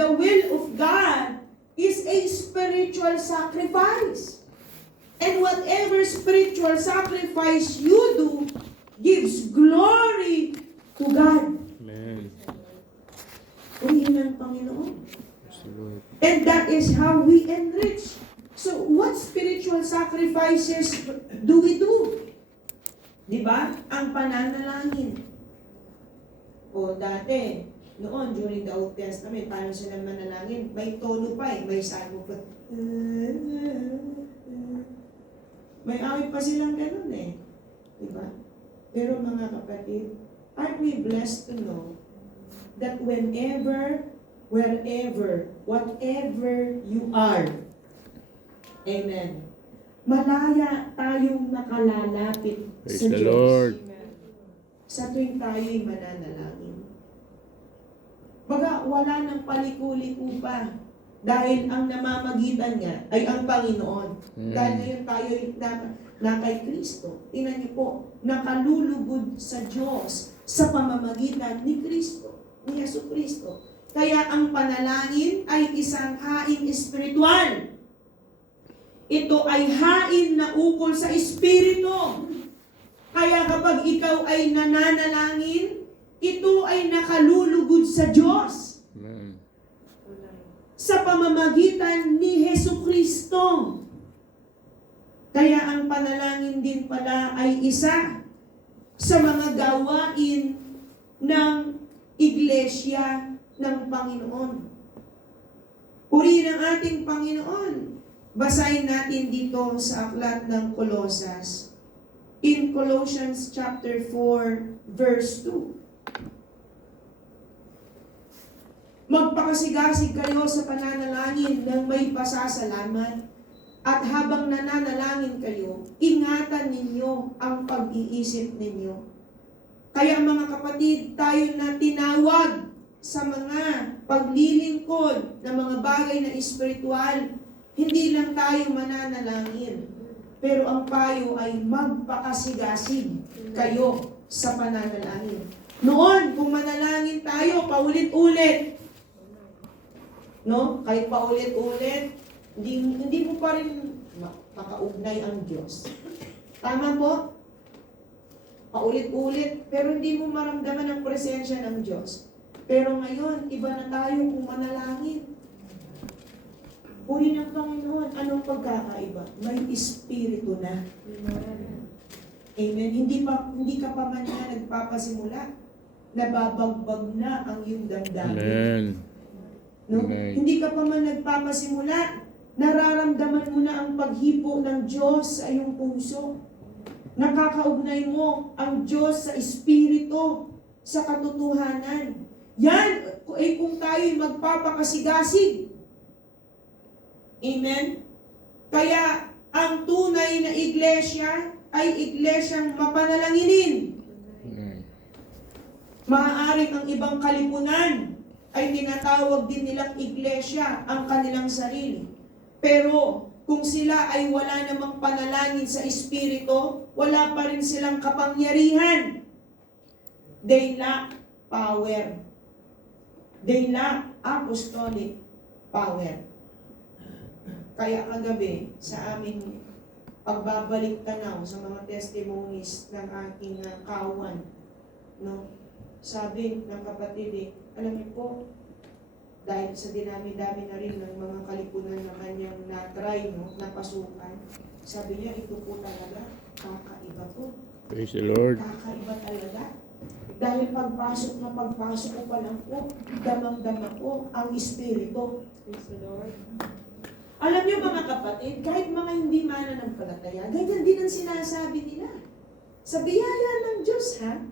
the will of God is a spiritual sacrifice. And whatever spiritual sacrifice you do gives glory to God. Amen. Purihin ng Panginoon. Yes, Lord. And that is how we enrich. So, what spiritual sacrifices do we do? Diba? Ang pananalangin. O dati, noon, during the Old Testament, paano sila manalangin? May tono pa eh, may salmo pa. May awit pa silang ganun eh. Diba? Pero mga kapatid, aren't we blessed to know that whenever, wherever, whatever you are, amen, malaya tayong nakalalapit Praise sa the Diyos. Lord. Sa tuwing tayo'y mananalangin. Baga, wala nang paliko-liko pa. Dahil ang namamagitan niya ay ang Panginoon. Dahil ngayon tayo'y na kay Kristo. Tingnan niyo po, nakalulugod sa Diyos sa pamamagitan ni Kristo, ni Yesu Kristo. Kaya ang panalangin ay isang hain espiritual. Ito ay hain na ukol sa Espiritu. Kaya kapag ikaw ay nananalangin, ito ay nakalulugod sa Diyos. Amen. Sa pamamagitan ni Hesu Kristo. Kaya ang panalangin din pala ay isa sa mga gawain ng iglesia ng Panginoon. Purihin ang ating Panginoon. Basahin natin dito sa aklat ng Colosas. In Colossians chapter 4, verse 2. Magpakasigasig kayo sa pananalangin ng may pasasalamat, at habang nananalangin kayo, ingatan ninyo ang pag-iisip ninyo. Kaya mga kapatid, tayo na tinawag sa mga paglilingkod ng mga bagay na espiritual, hindi lang tayo mananalangin, pero ang payo ay magpakasigasig kayo sa pananalangin. Noon, kung manalangin tayo, paulit-ulit, no? Kahit paulit-ulit, hindi mo pa rin makaugnay ang Diyos. Tama po? Paulit-ulit, pero hindi mo maramdaman ang presensya ng Diyos. Pero ngayon, iba na tayo kung manalangin. Puri ng Panginoon, anong pagkakaiba? May Espiritu na. Amen. Hindi ka pa man na nagpapasimula. Nababagbag na ang iyong damdamin. Amen. No? Amen. Hindi ka pa man nagpapasimula. Nararamdaman mo na ang paghipo ng Diyos sa iyong puso. Nakakaugnay mo ang Diyos sa Espiritu, sa katotohanan. Yan ay kung tayo'y magpapakasigasig. Amen? Kaya ang tunay na iglesia ay iglesyang mapanalanginin. Amen. Maaaring ang ibang kalipunan ay tinatawag din nilang iglesia ang kanilang sarili. Pero kung sila ay wala namang panalangin sa Espiritu, wala pa rin silang kapangyarihan. They lack power. They lack apostolic power. Kaya kagabi, sa aming pagbabalik tanaw sa mga testimonies ng aking kawan, no? Sabi ng kapatid, alam niyo po, dahil sa dinami-dami na rin ng mga kalipunan na kanyang na-try, no, napasukan, sabi niya, ito po talaga, kakaiba to. Praise the Lord. Kakaiba talaga. Dahil pagpasok ko pa lang po, damang-dama po ang Espiritu. Praise the Lord. Alam niyo mga kapatid, kahit mga hindi mananampalataya, ganyan din ang sinasabi nila. Sa biyaya ng Diyos, ha?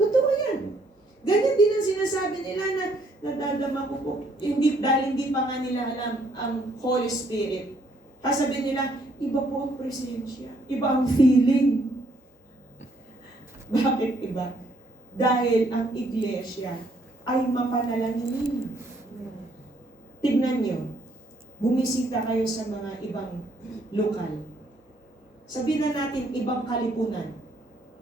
Totoo yan. Ganyan din ang sinasabi nila na nadadama ko po. Dahil hindi pa nga nila alam ang Holy Spirit. Kasabi nila, iba po ang presensya. Iba ang feeling. Bakit iba? Dahil ang iglesia ay mapanalangin. Tignan niyo. Bumisita kayo sa mga ibang lokal. Sabihin na natin ibang kalipunan.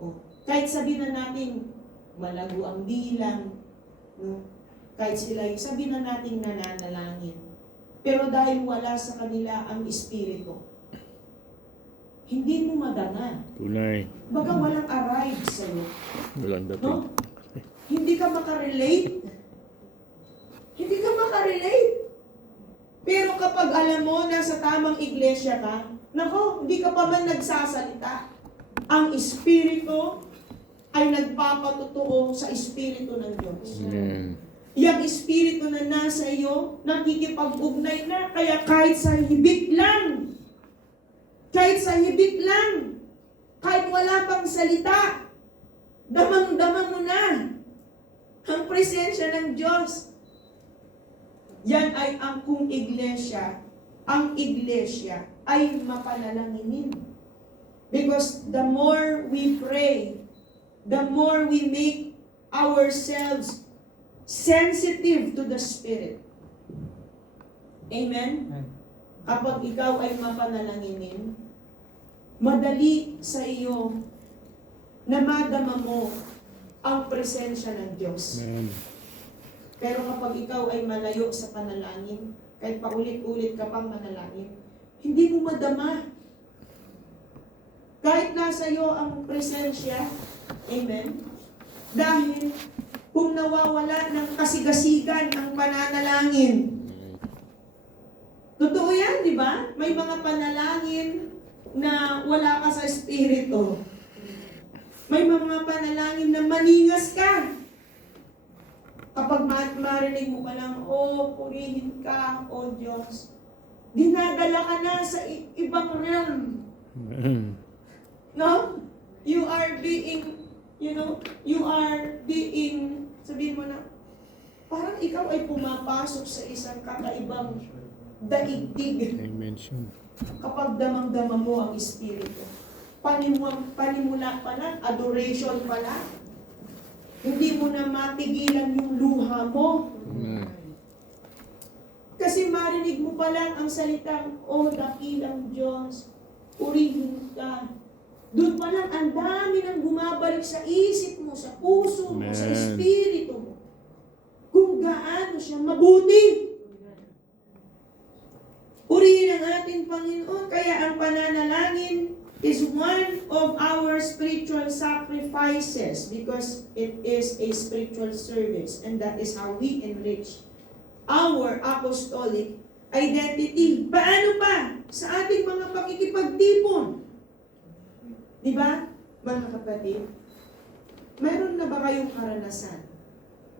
O, kahit sabihin na natin malago ang bilang, no? kahit sila yung sabi na nating nananalangin. Pero dahil wala sa kanila ang Espiritu, hindi mo madama. Tunay. Baga walang arrive sa'yo. Walang dating. No? Hindi ka makarelate. Hindi ka makarelate. Pero kapag alam mo, nasa tamang iglesia ka, nako, hindi ka pa man nagsasalita. Ang Espiritu ay nagpapatotoo sa Espiritu ng Diyos. Amen. Yung Espiritu na nasa iyo, nakikipag-ugnay na, kaya kahit sa hibik lang, kahit wala pang salita, damang-damang mo na ang presensya ng Diyos. Yan ay ang kung iglesia, ang iglesia ay mapanalanginin. Because the more we pray, the more we make ourselves sensitive to the Spirit. Amen? Kapag ikaw ay mapanalanginin, madali sa iyo na madama mo ang presensya ng Diyos. Amen. Pero kapag ikaw ay malayo sa panalangin, kahit paulit-ulit ka pang manalangin, hindi mo madama. Kahit nasa iyo ang presensya, amen? Dahil kung nawawala ng kasigasigan ang pananalangin, totoo yan, di ba? May mga panalangin na wala ka sa Espiritu. May mga panalangin na maningas ka. Kapag marinig mo pa lang, purihin ka, Diyos. Dinadala ka na sa ibang realm. Amen. No? You are being, sabihin mo na, parang ikaw ay pumapasok sa isang kakaibang daigdig. Dimension. Kapag damang-dama mo ang Espiritu. Panimula pa lang, adoration pa lang. Hindi mo na matigilan yung luha mo. Amen. Kasi marinig mo pa lang ang salitang, dakilang Diyos, purihin ka. Doon pa lang, ang dami nang bumabalik sa isip mo, sa puso mo, sa Amen. Espiritu mo. Kung gaano siya mabuti. Purihin ang ating Panginoon. Kaya ang pananalangin is one of our spiritual sacrifices because it is a spiritual service and that is how we enrich our apostolic identity. Paano pa? Sa ating mga pakikipagtipon. Di ba, mga kapatid? Mayroon na ba kayong karanasan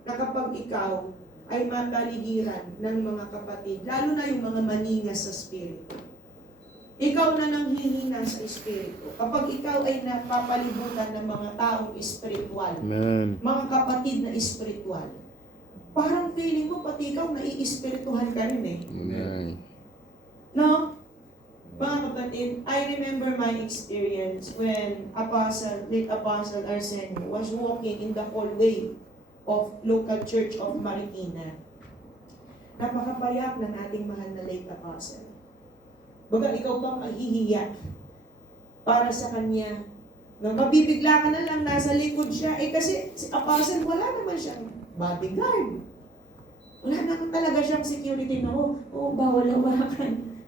na kapag ikaw ay mataligiran ng mga kapatid, lalo na yung mga maningas sa Espiritu, ikaw na nanghihina sa Espiritu. Kapag ikaw ay napapalibutan ng mga taong espiritual, Amen. mga kapatid na espiritual, parang feeling mo pati ikaw nai-espirituhan ka rin eh. Amen. No? Mga kapatid, I remember my experience when late Apostle Arsenio was walking in the hallway of local church of Marikina. Napakapayak ng ating mahal na late Apostle. Baga ikaw pang mahihiya para sa kanya. No, mabibigla ka na lang, nasa likod siya. Kasi si Apostle, wala naman siyang bodyguard. Wala naman talaga siyang security na, bawal hawakan.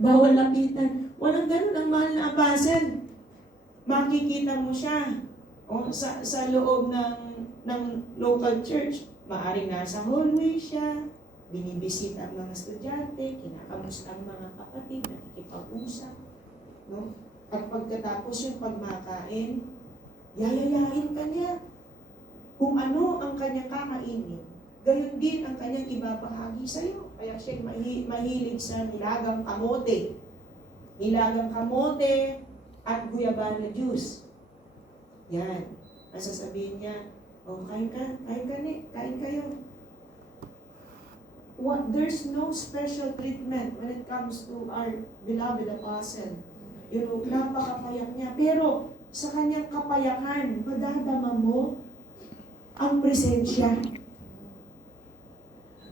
Bawal lapitan. Walang ganun ang mahal na Apostle. Makikita mo siya sa loob ng local church. Maaring nasa hallway siya, binibisita ang mga estudyante, kinakamusta ang mga kapatid, nakikipag-usap. No? At pagkatapos yung pagmakain, yayayain ka niya. Kung ano ang kanyang kakainin, gayon din ang kanyang ibabahagi sa iyo. Kaya siya mahilig sa nilagang kamote. Nilagang kamote at guyabana juice. Yan. Ang sasabihin niya, kain kayo. There's no special treatment when it comes to our beloved Apostle. Napakapayak niya. Pero sa kanyang kapayakan, madadama mo ang presensya.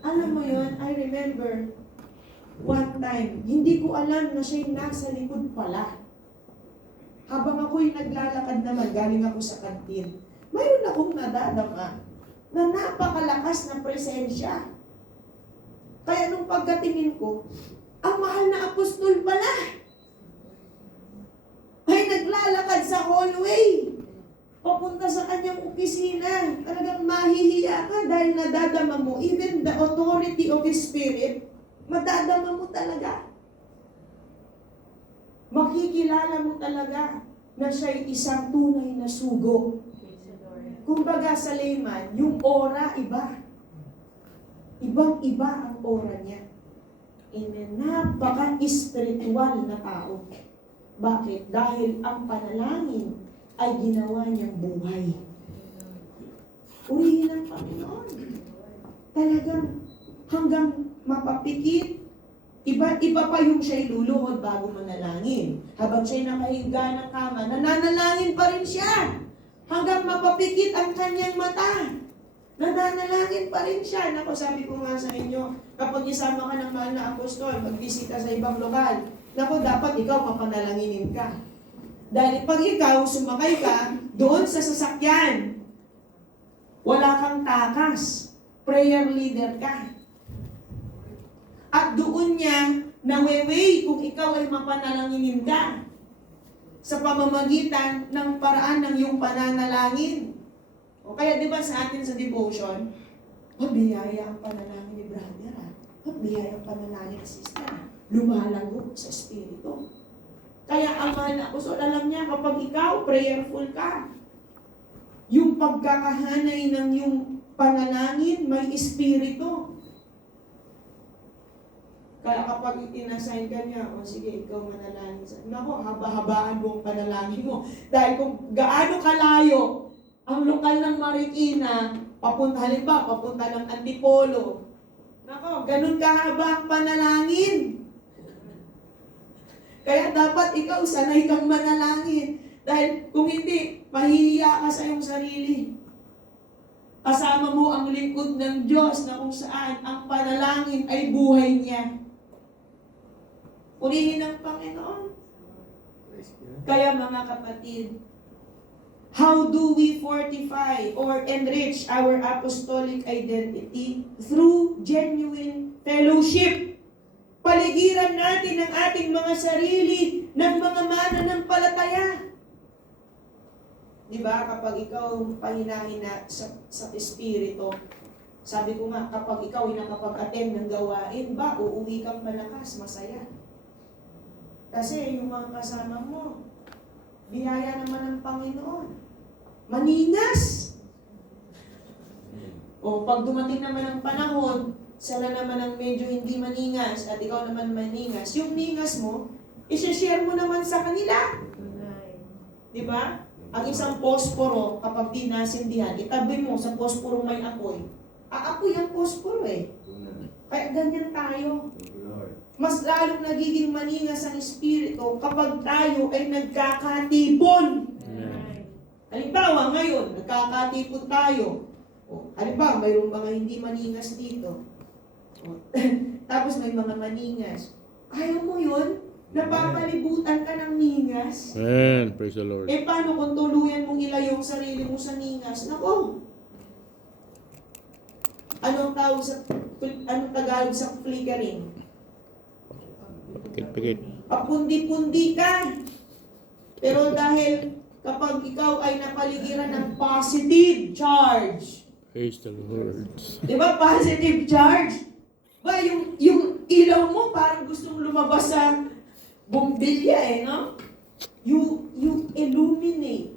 Alam mo yon, I remember one time, hindi ko alam na siya'y nasa likod pala. Habang ako'y naglalakad naman, galing ako sa kantin, mayroon akong nadadama na napakalakas na presensya. Kaya nung pagkatingin ko, ang mahal na apostol pala ay naglalakad sa hallway papunta sa kanyang opisina. Talagang mahihiya ka dahil nadadama mo, even the authority of His Spirit, madadama mo talaga. Makikilala mo talaga na siya'y isang tunay na sugo. Kumbaga sa layman, yung aura iba. Ibang-iba ang aura niya. Amen. Napaka-spiritual na tao. Bakit? Dahil ang panalangin ay ginawa niyang buhay. Urihin ng Panginoon. Talagang hanggang mapapikit, iba pa yung siya'y luluhod bago manalangin. Habang siya'y nakahiga ng kama, nananalangin pa rin siya. Hanggang mapapikit ang kanyang mata. Nananalangin pa rin siya. Naku, sabi ko nga sa inyo, kapag isama ka ng mahal na apostol, magbisita sa ibang lokal, naku, dapat ikaw mapanalanginin ka. Dahil pag ikaw, sumakay ka, doon sa sasakyan, wala kang takas. Prayer leader ka. At doon niya naweweigh kung ikaw ay mapanalanginin ka sa pamamagitan ng paraan ng iyong pananalangin. O kaya di ba sa atin sa devotion, biyaya ang panalangin ni brother, biyaya ang panalangin ni sister, lumalago sa espiritu. Kaya ang mahal na apostol, alam niya, kapag ikaw prayerful ka, yung pagkakahanay ng yung panalangin may espiritu. Kaya kapag itinassign ka niya, o sige, ikaw manalangin sa... Nako, haba-habaan mo ang panalangin mo. Dahil kung gaano kalayo ang lokal ng Marikina, papunta ng Antipolo. Nako, ganun kahaba ang panalangin. Kaya dapat ikaw sanay kang manalangin. Dahil kung hindi, mahihiya ka sa iyong sarili. Kasama mo ang lingkod ng Diyos na kung saan ang panalangin ay buhay niya. Purihin ang Panginoon. Kaya mga kapatid, how do we fortify or enrich our apostolic identity? Through genuine fellowship. Paligiran natin ang ating mga sarili ng mga mananampalataya. Diba, kapag ikaw pahina-hina sa espiritu, sabi ko nga, kapag ikaw ay nakapag-attend ng gawain, uuwi kang malakas, masaya. Kasi yung mga kasama mo, biyaya naman ng Panginoon. Maningas! O pag dumating naman ang panahon, sila naman ang medyo hindi maningas at ikaw naman maningas, yung ningas mo, i-share mo naman sa kanila. Diba? Ang isang posporo, kapag di nasindihan, itabi mo sa posporo may apoy. Aapoy ang posporo eh. Kaya ganyan tayo. Mas lalong nagiging maningas ang espiritu kapag tayo ay nagkakatipon. Halimbawa, ngayon, nagkakatipon tayo. Halimbawa, mayroong mga hindi maningas dito. Tapos may mga maningas. Ayaw mo yun? Napapalibutan ka ng ningas? Amen. Praise the Lord. Eh, paano kung tuluyan mong ilayo ang sarili mo sa ningas? Nako! Anong Tagalog sa flickering? Pikit-pikit. Papundi-pundi ka. Pero dahil kapag ikaw ay napaligiran ng positive charge, Praise the Lord. di ba, positive charge? Ba, yung ilaw mo parang gustong lumabas sa bombilya eh, no? You illuminate.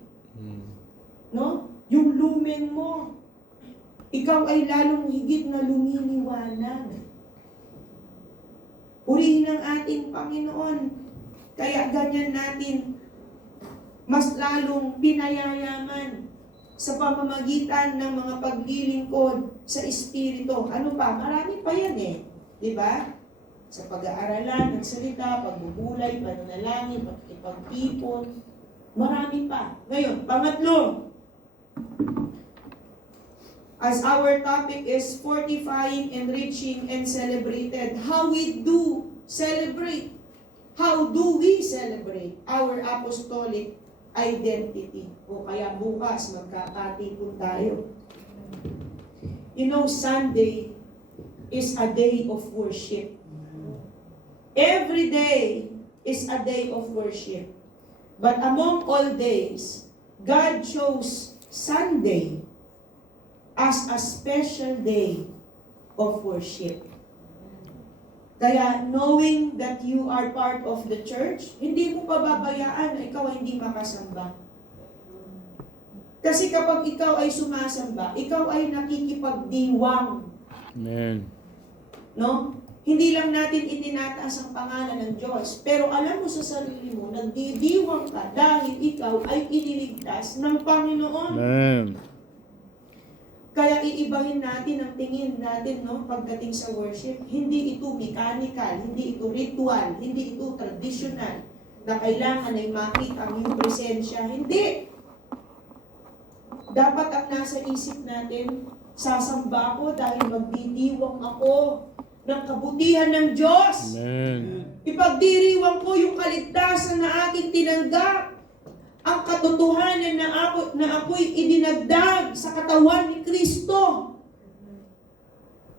No? Yung lumen mo. Ikaw ay lalong higit na lumiliwanag. Urihin ang ating Panginoon. Kaya ganyan natin mas lalong pinayayaman sa pamamagitan ng mga paglilingkod sa Espiritu. Ano pa? Marami pa yan eh. Diba? Sa pag-aaralan ng salita, pagbubulay, pananalangin, pagtipon. Marami pa. Ngayon, pangatlo. As our topic is fortifying, enriching, and celebrated, how we do celebrate? How do we celebrate our apostolic identity? O kaya bukas, magkakatipon tayo. You know, Sunday is a day of worship. Every day is a day of worship. But among all days, God chose Sunday as a special day of worship. Kaya knowing that you are part of the church, hindi mo pababayaan na ikaw ay hindi makasamba. Kasi kapag ikaw ay sumasamba, ikaw ay nakikipagdiwang. Amen. No? Hindi lang natin itinataas ang pangalan ng Diyos, pero alam mo sa sarili mo, nagdidiwang ka dahil ikaw ay iniligtas ng Panginoon. Amen. Kaya iibahin natin ang tingin natin, no, pagdating sa worship. Hindi ito mechanical, hindi ito ritual, hindi ito traditional, na kailangan ay makita ang iyong presensya. Hindi! Dapat ang nasa isip natin, sasamba ako dahil magdidiwang ako ng kabutihan ng Diyos. Amen. Ipagdiriwang ko yung kaligtasan na aking tinanggap. Ang katotohanan na ako'y idinagdag sa katawan ni Kristo.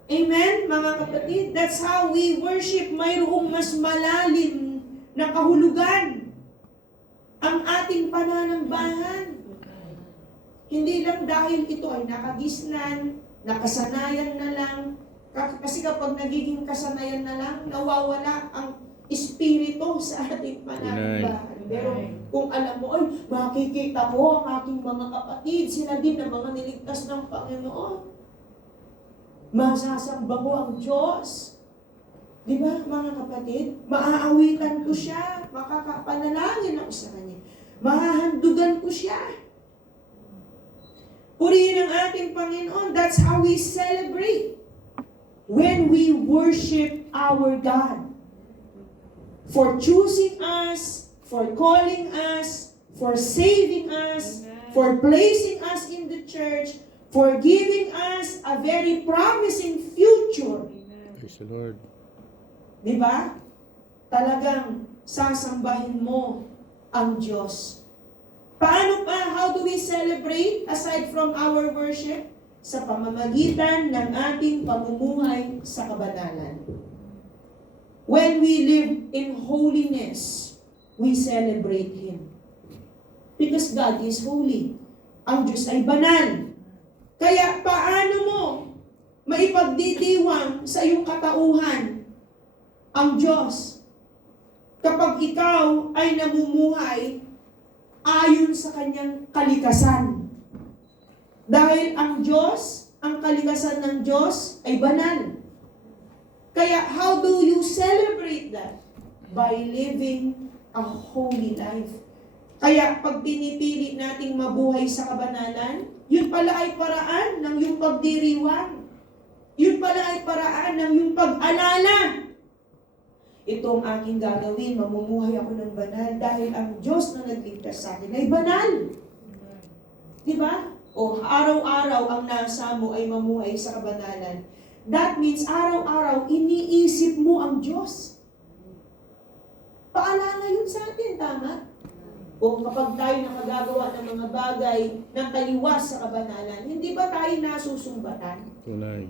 Amen, mga kapatid? That's how we worship. Mayroong mas malalim na kahulugan ang ating pananambahan. Hindi lang dahil ito ay nakagisnan, nakasanayan na lang. Kasi kapag nagiging kasanayan na lang, nawawala ang espiritu sa ating pananambahan. Pero kung alam mo, ay, makikita ko ang aking mga kapatid, sila din na mga niligtas ng Panginoon. Masasamba ko ang Diyos. Di ba, mga kapatid? Maaawitan ko siya. Makakapanalangin ako sa Kanya. Mahahandugan ko siya. Purihin ang ating Panginoon. That's how we celebrate. When we worship our God. For choosing us, for calling us, for saving us, for placing us in the church, for giving us a very promising future. Praise the Lord. Di ba? Talagang sasambahin mo ang Diyos. Paano pa? How do we celebrate aside from our worship? Sa pamamagitan ng ating pamumuhay sa kabanalan. When we live in holiness, we celebrate Him. Because God is holy. Ang Diyos ay banal. Kaya paano mo maipagdidiwang sa iyong katauhan ang Diyos kapag ikaw ay namumuhay ayon sa Kanyang kalikasan? Dahil ang Diyos, ang kalikasan ng Diyos ay banal. Kaya how do you celebrate that? By living a holy life. Kaya pag pinipili nating mabuhay sa kabanalan, yun pala ay paraan ng iyong pagdiriwang. Yun pala ay paraan ng iyong pag-alala. Ito ang aking gagawin, mamumuhay ako ng banal dahil ang Diyos na nagligtas sa akin ay banal. Diba? O araw-araw ang nasa mo ay mamuhay sa kabanalan. That means araw-araw iniisip mo ang Diyos. Paalala yun sa atin, tama? O kapag tayo nakagagawa ng mga bagay na taliwas sa kabanalan, hindi ba tayo nasusumbatan? Tunay.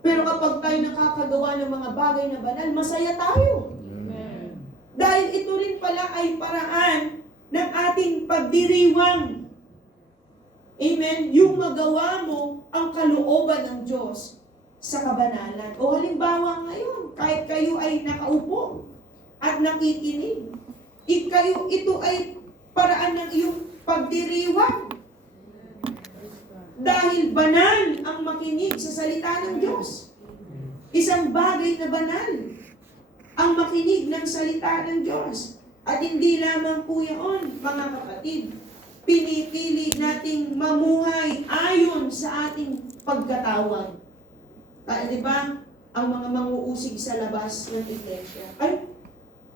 Pero kapag tayo nakakagawa ng mga bagay na banal, masaya tayo. Amen. Dahil ito rin pala ay paraan ng ating pagdiriwang. Amen? Yung magawa mo ang kalooban ng Diyos sa kabanalan. O halimbawa ngayon, kahit kayo ay nakaupo at nakikinig, ito ay paraan ng iyong pagdiriwang. Dahil banal ang makinig sa salita ng Diyos. Isang bagay na banal ang makinig ng salita ng Diyos. At hindi lamang po yun, mga kapatid, pinipili nating mamuhay ayon sa ating pagkatawag. Di ba? Ang mga manguusig sa labas ng iglesia. Ay,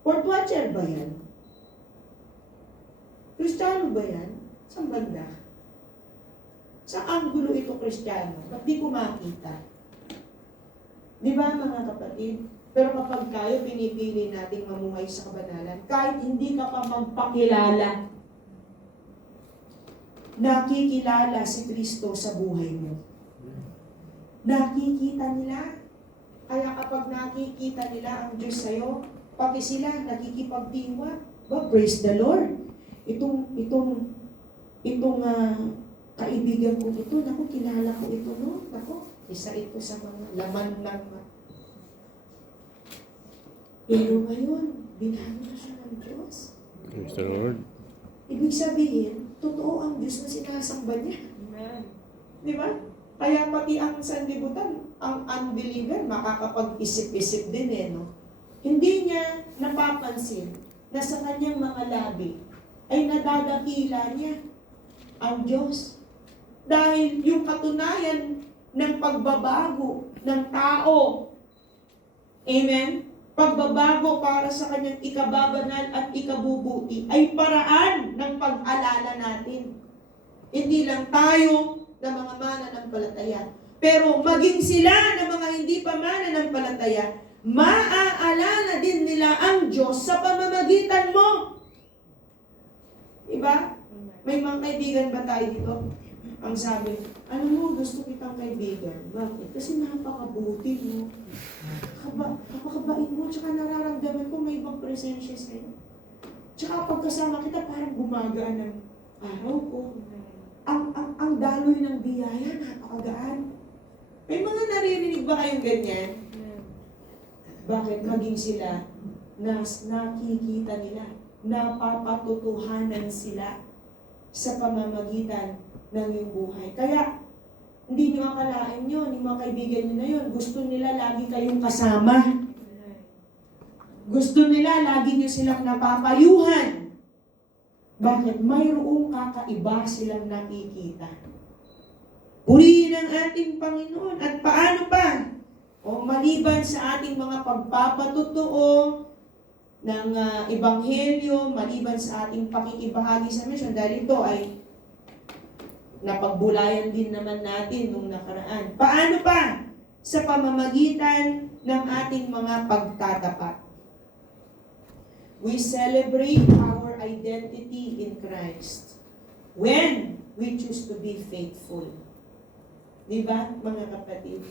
Fort Watcher ba yan? Kristiyano ba yan? Saan banda? Sa anggulo ito Kristiyano? Ba't di ko makita? Di ba, mga kapatid? Pero kapag tayo pinipili nating mamuhay sa kabanalan, kahit hindi ka pa magpakilala, nakikilala si Kristo sa buhay mo. nakikita nila. Kaya kapag nakikita nila ang Diyos sa'yo, pati sila nakikipagdiwa. Well, praise the Lord. Itong kaibigan ko ito, naku, kilala ko ito, no? Naku, isa ito sa mga laman ng... Pero ngayon, binago na siya ng Diyos. Praise the Lord. Ibig sabihin, totoo ang Diyos na sinasamba niya. Amen. Di ba? Kaya pati ang sanlibutan, ang unbeliever, makakapag-isip-isip din eh, no? Hindi niya napapansin na sa kanyang mga labi ay nadadakila niya ang Diyos. Dahil yung katunayan ng pagbabago ng tao, amen? Pagbabago para sa kanyang ikababanal at ikabubuti ay paraan ng pag-alala natin. Hindi lang tayo na mga mananampalataya, pero maging sila na mga hindi pa mananampalataya, maaalala din nila ang Diyos sa pamamagitan mo. Diba? May mga kaibigan ba tayo dito? Ang sabi, alam mo, gusto kitang kaibigan. Bakit? Kasi napakabuti mo. Napakabait mo, tsaka nararamdaman ko may ibang presensya sa'yo. Tsaka pagkasama kita, parang gumagaan ng araw ko. Ang daloy ng biyaya, napakagaan. May mga naririnig ba kayong ganyan? Bakit maging sila nakikita nila, napapatutuhanan sila sa pamamagitan ng iyong buhay. Kaya, hindi nyo akalain yun, yung mga kaibigan nyo na yun, gusto nila lagi kayong kasama. Gusto nila lagi nyo silang napapayuhan. Bakit? Mayroong kakaiba silang nakikita. Purihin ang ating Panginoon. At paano pa? O maliban sa ating mga pagpapatutuo ng Ebanghelyo, maliban sa ating pakikibahagi sa misyon, dahil ito ay napagbulayan din naman natin nung nakaraan. Paano pa? Sa pamamagitan ng ating mga pagtatapat. We celebrate our identity in Christ when we choose to be faithful. Diba, mga kapatid?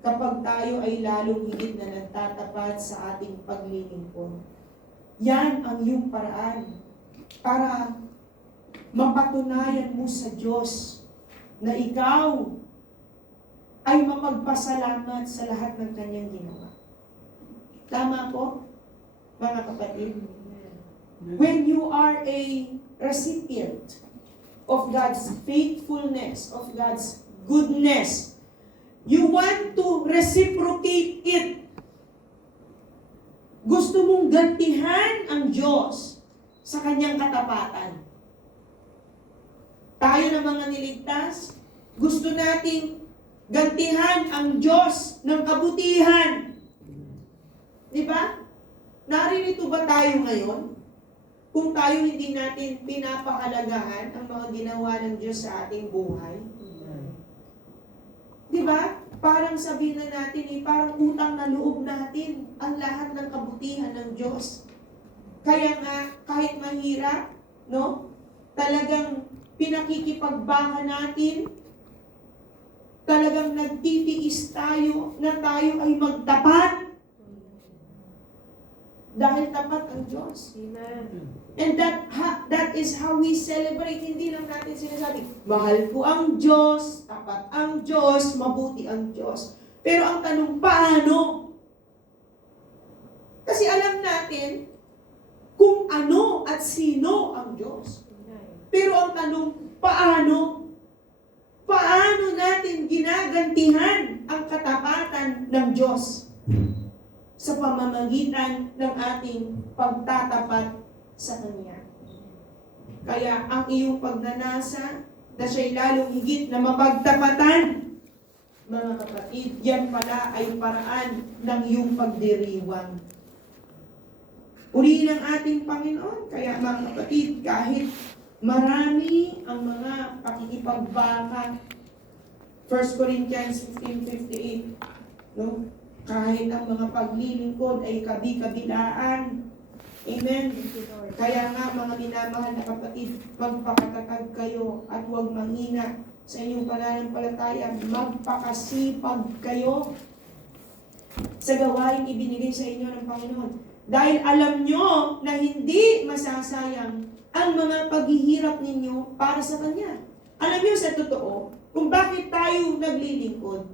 Kapag tayo ay lalong higit na nagtatapat sa ating paglilingkod. Yan ang iyong paraan para mapatunayan mo sa Diyos na ikaw ay mapagpasalamat sa lahat ng kanyang ginawa. Tama po, mga kapatid? When you are a recipient of God's faithfulness, of God's goodness, you want to reciprocate it. Gusto mong gantihan ang Diyos sa kanyang katapatan. Tayo na mga niligtas, gusto nating gantihan ang Diyos ng kabutihan. Di ba? Naririto ba tayo ngayon? Kung tayo hindi natin pinapahalagahan ang mga ginawa ng Diyos sa ating buhay. Di ba? Parang sabihin na natin, parang utang na loob natin ang lahat ng kabutihan ng Diyos. Kaya nga, kahit mahirap, no? Talagang pinakikipagbaka natin, talagang nagtitiis tayo na tayo ay magtapat. Dahil tapat ang Diyos. Amen. And that is how we celebrate. Hindi lang natin sinasabi, mahal ko ang Diyos, tapat ang Diyos, mabuti ang Diyos. Pero ang tanong, paano? Kasi alam natin kung ano at sino ang Diyos. Pero ang tanong, paano? Paano natin ginagantihan ang katapatan ng Diyos sa pamamagitan ng ating pagtatapat sa Kanya? Kaya ang iyong pagnanasa na siya'y lalong higit na mapagtapatan, mga kapatid, yan pala ay paraan ng iyong pagdiriwang. Purihin ang ating Panginoon. Kaya mga kapatid, kahit marami ang mga pakikipagbaka, 1 Corinthians 15:58, no? Kahit ang mga paglilingkod ay kabi-kabilaan. Amen. Kaya nga mga minamahal na kapatid, magpakatatag kayo at huwag manghina sa inyong pananampalataya, magpakasipag kayo sa gawain ibinigay sa inyo ng Panginoon. Dahil alam nyo na hindi masasayang ang mga paghihirap ninyo para sa Kanya. Alam nyo sa totoo, kung bakit tayo naglilingkod,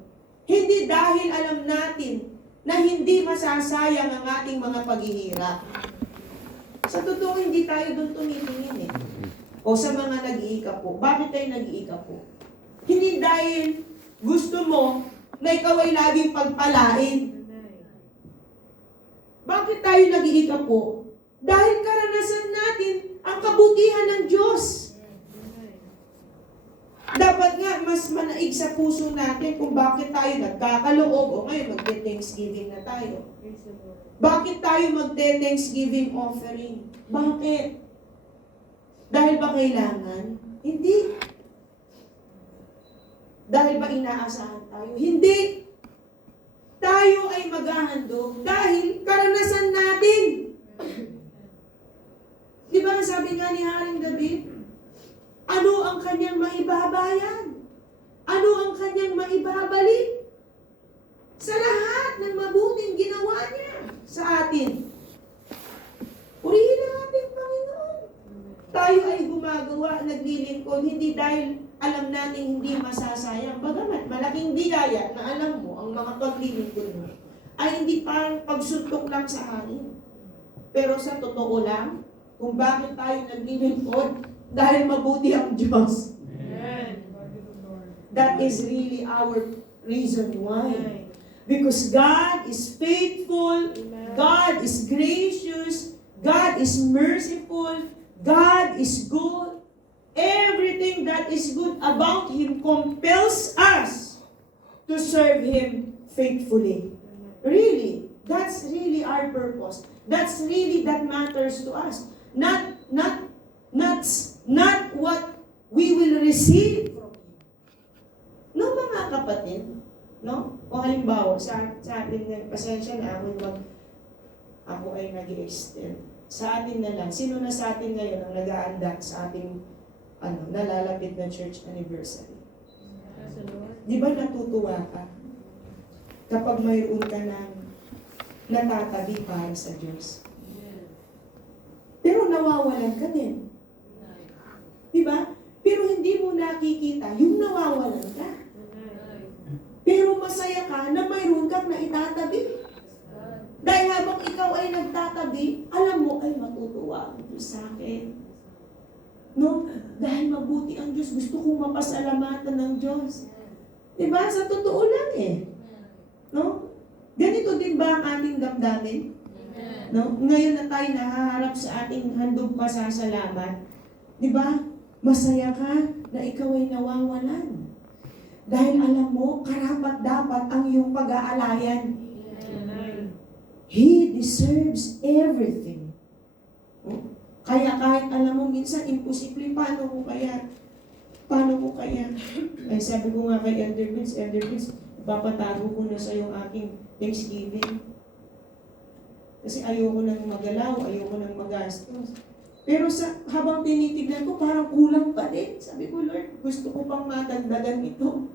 hindi dahil alam natin na hindi masasayang ang ating mga paghihirap. Sa totoo, hindi tayo doon tumitingin eh. O sa mga nag-iikapo. Bakit tayo nag-iikapo? Hindi dahil gusto mo na ikaw ay laging pagpalain. Bakit tayo nag-iikapo? Dahil karanasan natin ang kabutihan ng Diyos. Dapat nga mas manaig sa puso natin kung bakit tayo nagkakaloob o ngayon magte-thanksgiving na tayo. Bakit tayo magte-thanksgiving offering? Bakit? Dahil ba kailangan? Hindi. Dahil ba inaasahan tayo? Hindi. Tayo ay maghahandog dahil karanasan natin. Di ba sabi nga ni Haring David, ano ang kanyang maibabayan? Ano ang kanyang maibabalik? Sa lahat ng mabuting ginawa niya sa atin. Purihin ang ating Panginoon. Tayo ay gumagawa, naglilingkod, hindi dahil alam natin hindi masasayang. Bagamat malaking biyaya na alam mo, ang mga paglilingkod mo, ay hindi parang pagsuntok lang sa hangin. Pero sa totoo lang, kung bakit tayo naglilingkod, dahil mabuti ang Diyos. That is really our reason why. Because God is faithful, God is gracious, God is merciful, God is good. Everything that is good about Him compels us to serve Him faithfully. Really, that's really our purpose. That's really that matters to us. Not what we will receive from Him. No, mga kapatid, no? O halimbawa, sa atin, pasensya na ako ay nag-i-extend. Sa atin na lang, sino na sa atin ngayon ang nag-aanda sa ating nalalapit na church anniversary? Di ba natutuwa ka kapag mayroon ka ng natatabi para sa Diyos? Pero nawawalan ka din. Di ba? Pero hindi mo nakikita yung nawawalan ka. Pero masaya ka na mayroon kang naitatabi. Dahil habang ikaw ay nagtatabi, alam mo, ay matutuwa ang Diyos sa akin. No? Dahil mabuti ang Diyos, gusto kong mapasalamatan ng Diyos. Diba? Sa totoo lang eh. No? Ganito din ba ang ating damdamin? No? Ngayon na tayo nahaharap sa ating handog pasasalamat, diba? Masaya ka na ikaw ay nawawalan. Dahil alam mo, karapat-dapat ang iyong pag-aalayan. He deserves everything. Kaya kahit alam mo, minsan imposible, paano ko kaya? Ay sabi ko nga kay Elder Vince, papatago ko na sa yung aking Thanksgiving. Kasi ayoko nang magalaw, ayoko nang magastos. Pero habang tinitignan ko, parang kulang pa din. Sabi ko, Lord, gusto ko pang madagdagan ito.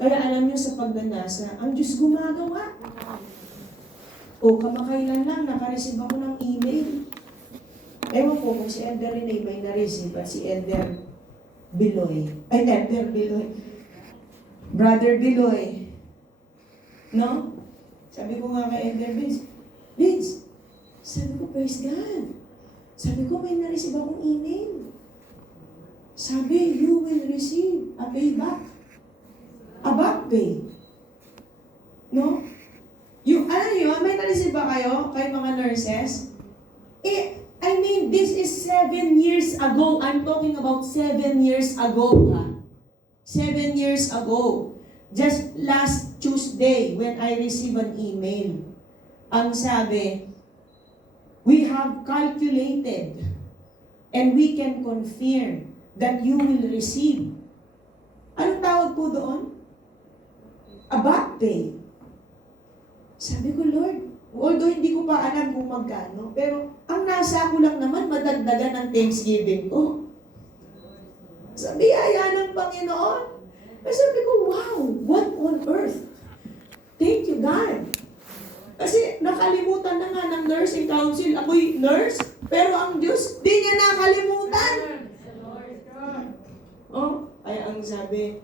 Kaya alam niyo sa pagnanasa, ang Diyos gumagawa. O kamakailan lang, nakareceive ako ng email. Ewan ko kung si Elder Rene may na-receive at si Elder Biloy. Brother Biloy. No? Sabi ko nga kay Elder Vince, sabi ko, praise God. Sabi ko, may na-receive akong email. Sabi, you will receive a payback. A back pay. No? May na-receive ba kayo, mga nurses? This is 7 years ago. I'm talking about 7 years ago. 7 years ago. Just last Tuesday, when I received an email, ang sabi, we have calculated and we can confirm that you will receive. Anong tawag po doon? A back pay. Sabi ko, Lord, although hindi ko pa alam kung magkano, pero ang nasa ko lang naman, madagdagan ng Thanksgiving ko. Sa biyaya ng Panginoon. Kasi sabi ko, wow, what on earth? Thank you, God. Kasi nakalimutan na nga ng nursing council. Ako'y nurse, pero ang Diyos, di niya nakalimutan. Oh, ay ang sabi,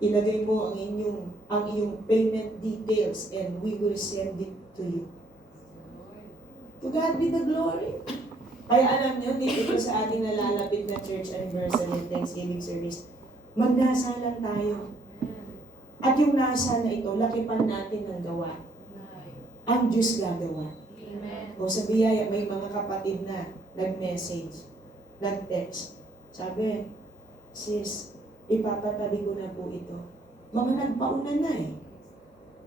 ilagay mo ang iyong payment details and we will send it to you. To God be the glory. Kaya alam niyo, dito po sa ating nalalapit na church anniversary and Thanksgiving service, magdasalan tayo. At yung nasa na ito, lakipan natin ng gawa. Ang Diyos gagawa. O sa biyaya, may mga kapatid na nag-message, nag-text. Sabi, sis, ipapatabi ko na po ito. Mga nagpauna na eh.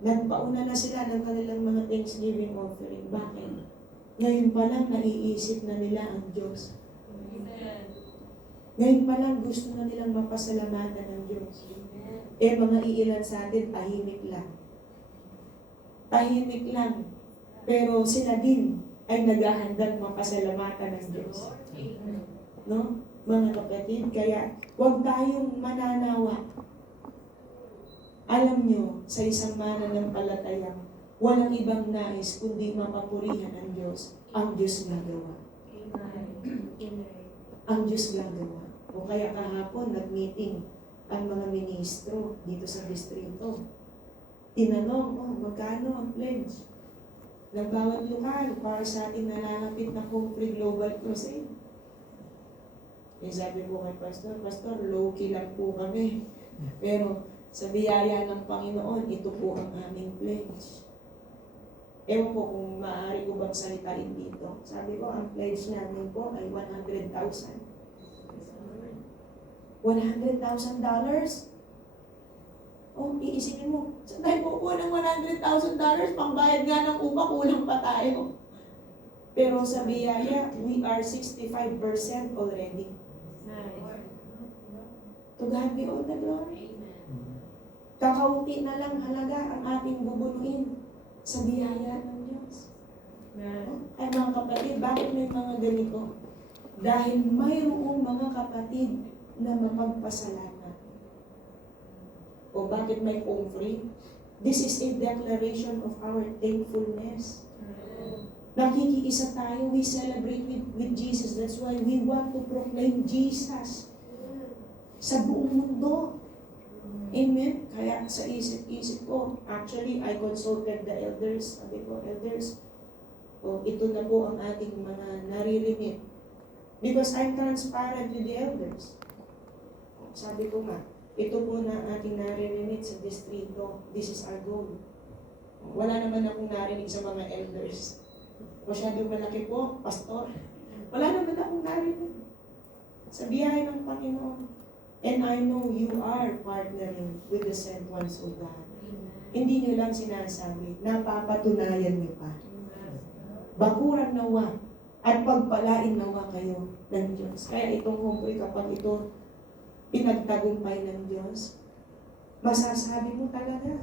Nagpauna na sila ng kanilang mga Thanksgiving offering. Bakit? Ngayon pa lang naiisip na nila ang Diyos. Ngayon pa lang gusto na nilang mapasalamatan ng Diyos. Eh mga iilan sa atin, tahimik lang. Tahimik lang. Pero sila din ay naghahandang mapasalamatan ng Diyos. No? Mga kapatid, kaya huwag tayong mananawa. Alam nyo, sa isang mananampalataya, walang ibang nais kundi mapapurihan ang Diyos. Ang Diyos gagawa. Ang Diyos gagawa. O kaya kahapon, nag-meeting ang mga ministro dito sa distrito. Tinanong, magkano ang pledge ng bawat lokal para sa ating nalalapit na Home Free Global Crusade? Eh sabi ko kay Pastor, low-key lang po kami. Pero sa biyaya ng Panginoon, ito po ang aming pledge. Ewan ko kung maaari ko bang salitain dito. Sabi ko, ang pledge namin po ay $100,000. $100,000? Oh, iisipin mo, saan tayo kukuha ng $100,000? Pangbayad nga ng upa, kulang pa tayo. Pero sa biyaya, we are 65% already. To God be all the glory. Kakaunti na lang halaga ang ating bubunuin sa biyaya ng Diyos. Ay mga kapatid, bakit may mga ganito? Dahil mayroong mga kapatid na mapagpasalamat. O bakit may home free? This is a declaration of our thankfulness. Nakikiisa tayo, we celebrate with Jesus. That's why we want to proclaim Jesus sa buong mundo. Amen? Kaya sa isip-isip ko, actually, I consulted the elders. Sabi ko, elders, ito na po ang ating mga naririnig. Because I'm transparent with the elders. Sabi ko nga, ito po na ating naririnig sa distrito. This is our goal. Wala naman akong narinig sa mga elders. Masyadong malaki po, pastor. Wala naman akong narinig. Sa biyahe ng Panginoon. And I know you are partnering with the sent ones of God. Hindi nyo lang sinasabi, napapatunayan nyo pa. Bakuran nawa at pagpalain nawa kayo ng Diyos. Kaya itong humble, kapag ito pinagtagumpay ng Diyos, masasabi mo talaga,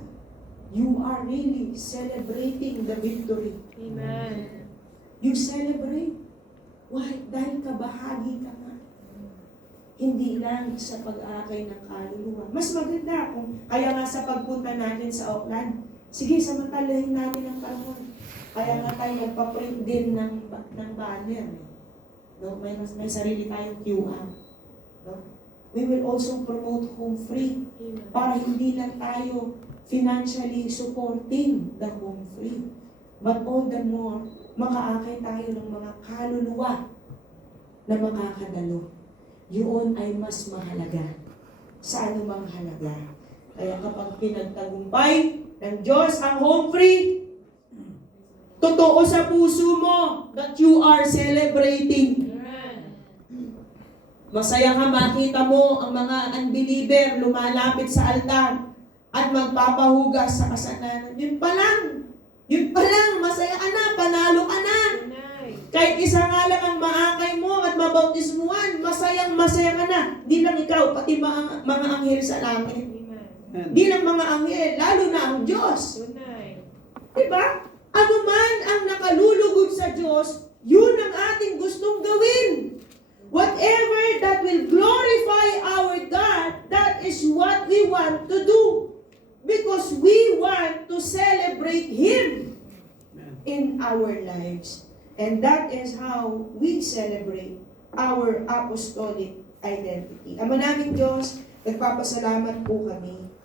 you are really celebrating the victory. Amen. You celebrate. Why? Dahil kabahagi ka nga. Hindi lang sa pag-aakay ng kaluluwa. Mas maganda kung, kaya nga sa pagpunta natin sa Auckland, sige, samantalahin natin ang panahon. Kaya nga tayo magpaprint din ng banner. No? May sarili tayong QR. No? We will also promote home free para hindi lang tayo financially supporting the home free. But all the more, makaakay tayo ng mga kaluluwa na makakadalo. Yun ay mas mahalaga sa anumang halaga. Kaya kapag pinagtagumpay ng Diyos ang home free, totoo sa puso mo that you are celebrating. Masaya ka makita mo ang mga unbeliever lumalapit sa altar at magpapahugas sa kasalanan. Yun pa lang, masaya ka na, panalo ka na. Kahit isa nga lang ang maakay mo at mabautismuhan, masayang-masaya ka na. Di lang ikaw, pati mga anghel sa langit. Di lang mga anghel, lalo na ang Diyos. Diba? Ano man ang nakalulugod sa Diyos, yun ang ating gustong gawin. Whatever that will glorify our God, that is what we want to do. Because we want to celebrate Him in our lives. And that is how we celebrate our apostolic identity. Ama naming Diyos, nagpapasalamat po kami